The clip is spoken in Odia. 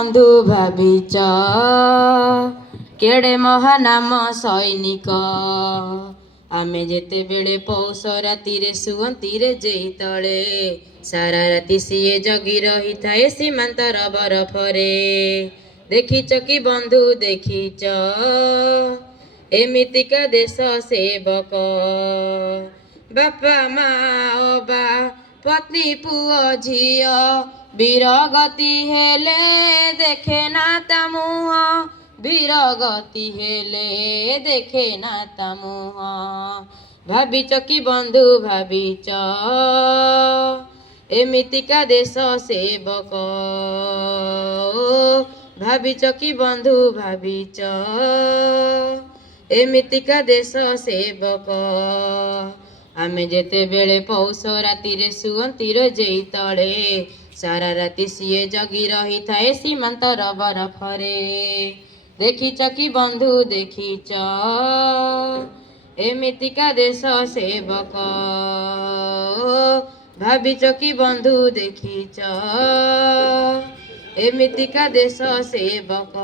ବନ୍ଧୁ ଭାବିଛ କେଡ଼େ ମହାନାମ ସୈନିକ। ଆମେ ଯେତେବେଳେ ପୌଷ ରାତିରେ ଶୁଅନ୍ତିରେ ଯେଇ ତଳେ, ସାରା ରାତି ସିଏ ଜଗି ରହିଥାଏ ସୀମାନ୍ତର ବରଫରେ। ଦେଖିଛ କି ବନ୍ଧୁ ଦେଖିଛ ଏମିତିକା ଦେଶ ସେବକ। ବାପା ମା ଅବା ପତ୍ନୀ ପୁଅ ଝିଅ ବୀରଗତି ହେଲେ ଦେଖେ ନା ତା ମୁହଁ, ବୀରଗତି ହେଲେ ଦେଖେ ନା ତା ମୁହଁ। ଭାବିଛ କି ବନ୍ଧୁ ଭାବିଛ ଏମିତିକା ଦେଶ ସେବକ। ଭାବିଛ କି ବନ୍ଧୁ ଭାବିଛ ଏମିତିକା ଦେଶ ସେବକ। ଆମେ ଯେତେବେଳେ ପୌଷ ରାତିରେ ଶୁଅନ୍ତିରେ ଯେଇ ତଳେ, ସାରା ରାତି ସିଏ ଜଗି ରହିଥାଏ ସୀମାନ୍ତର ବରଫରେ। ଦେଖିଛ କି ବନ୍ଧୁ ଦେଖିଛ ଏମିତିକା ଦେଶ ସେବକ। ଭାବିଛ କି ବନ୍ଧୁ ଦେଖିଛ ଏମିତିକା ଦେଶ ସେବକ।